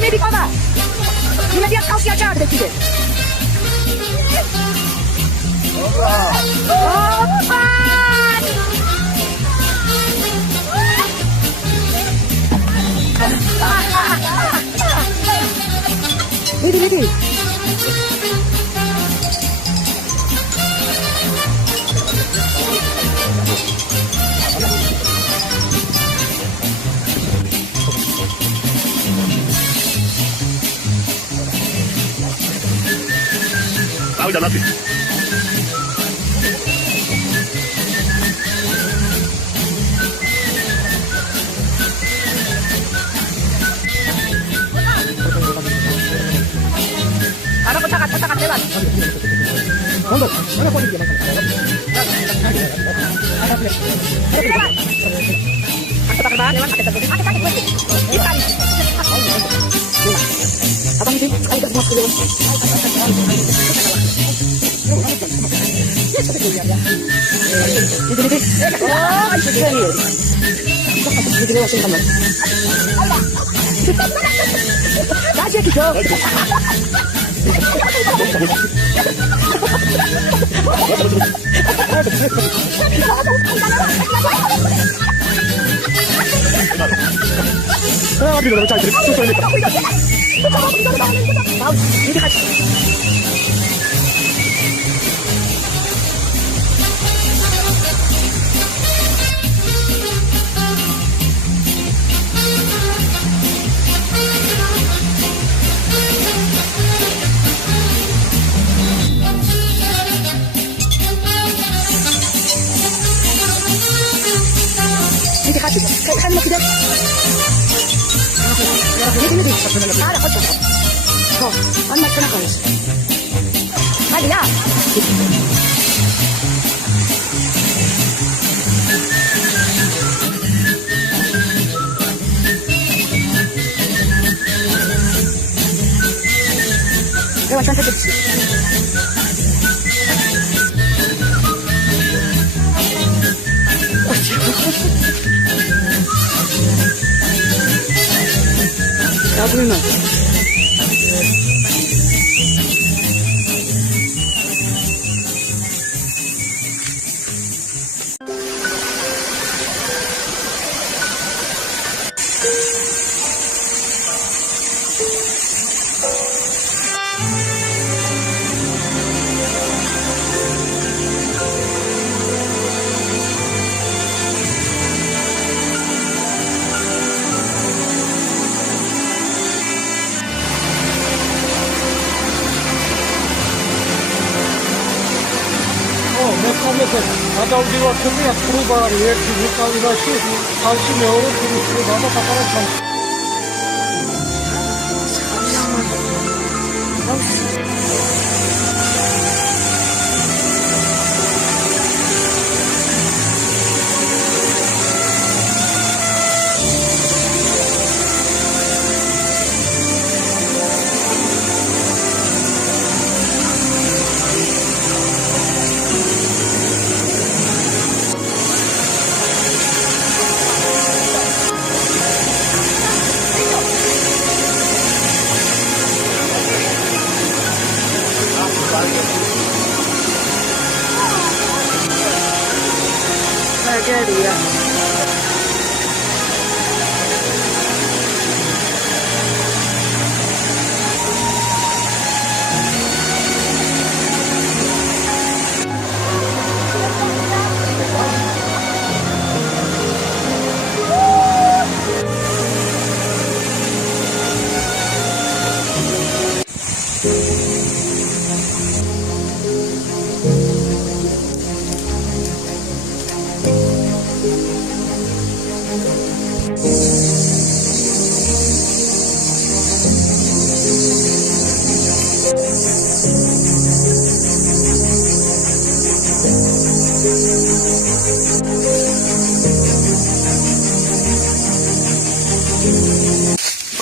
Medi koma. Immediat kau siaga ada tidak? Medi. Tahu dah nanti. Ada kotak lewat. Mondok, mana kau dia makan? Kotak lewat, lewat. Ikan. Abang itu sekali kat masuk lewat. Ini. Oh, itu dia. Kita lewat sini kan. Kasih gitu. Kan mau tidak? Ini. Ada kocok. Oh, anak kena kau. Ada ya. Lewat santai sedikit. Aku memang. გადავდივართ მე კრუბარი ერთი ვულკანიაში ხალხი მეორე კრუბა და პაპარა ჩამს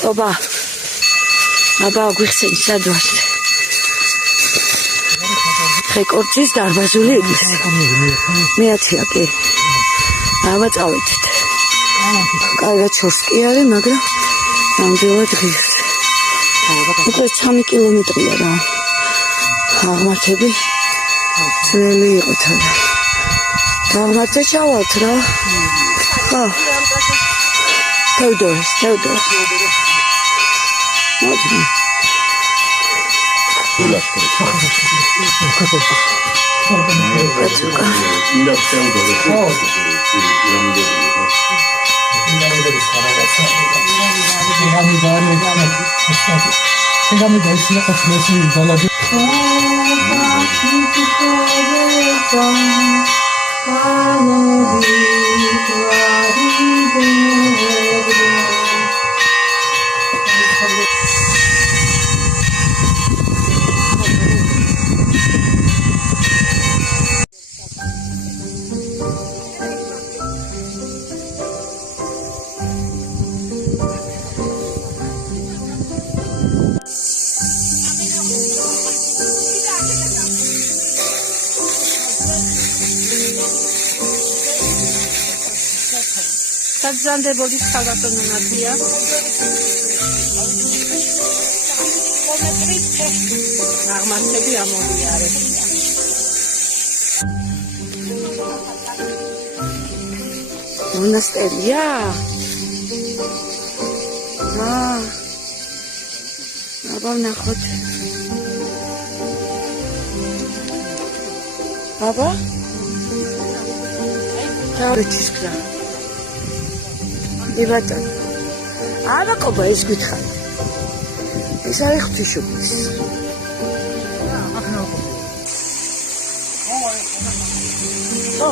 ობა აბა გვიხსენ სად ვართ ხეკორცის დარბაზული ეკლესია მეათია კი აბა წავედით კარგად შორს კი არის მაგრამ ნამდვილად ღირს უკვე 3 კილომეტრია რა აღმართები ძნელი იყო თან აღმართზე ჩავალთ რა ხო თეოდორეს მოდი Საგზანდებოდის ქალბატონო ნადია. აღმართები ამოვიარე. მონასტერია? აბა ნახოთ. აბა? დავრჩის კრა. იბატონ. აბა ყობა ეს გითხარ. ეს არის ღვთისმშობლის. ო.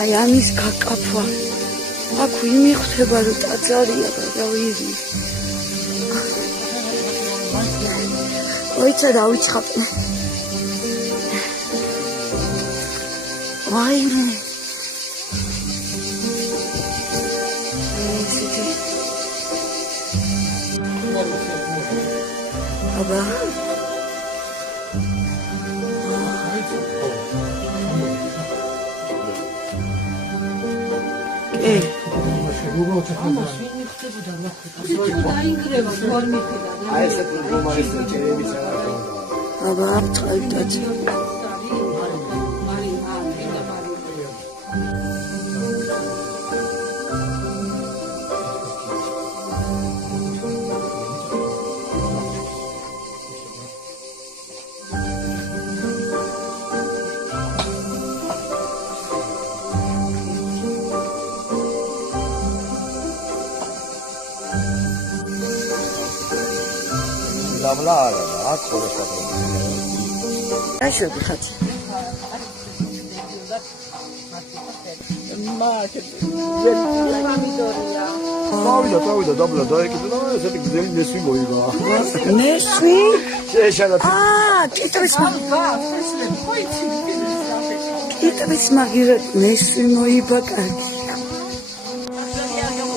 აი ამის გაკაფვა აქ იმიხდება რომ ტაძარია და ვირი ოიცა დავიჩხაპე ვაიმე აბა აბა წაიტაც Așa de faci. Tavida, dabla, dai che non è stato che nessuno voleva. Nessuno? C'è la che magire nessuno i bagagli.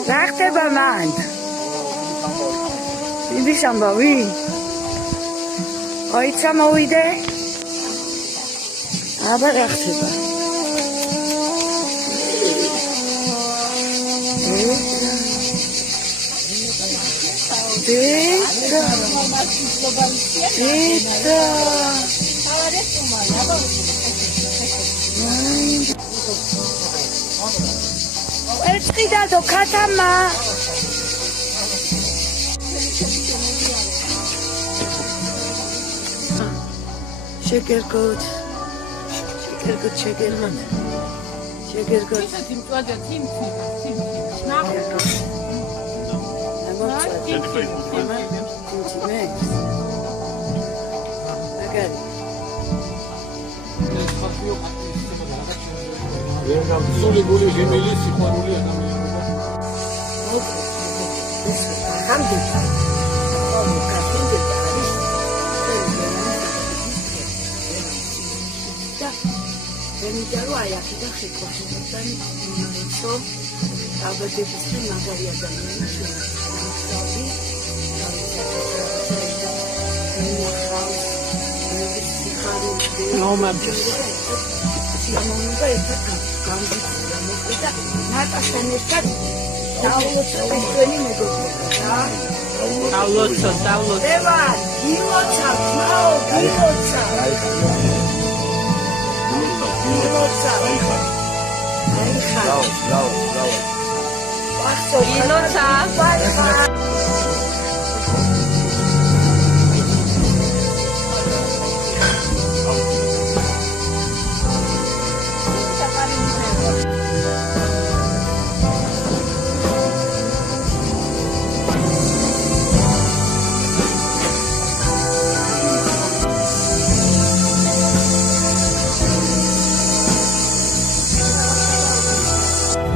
Dachte bei man. Ibi sambavi. Oitza mowide. აბა რა ხდება? ერთხიდა დო ქათამა შეკერგოთ Şeker şeker man. Şeker gör. Tim tuaca tim. Ne yapıyorsun? სული გული გემილი სიყვარული ადამიანობა. Venideru aiachi da xekoxetan so dabadebistan magari adamიანი შემოსავი ნომაბჯოს სიამოვნება ერთად გამგიწია მოკლედ და ნატასთან ერთად დავლოცოთ ჩვენი მეგობრობა დავლოცოთ ევან გილოცავ ნაო გილოცავ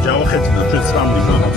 ჯავახეთიდან ჩვენ 3 მილიონი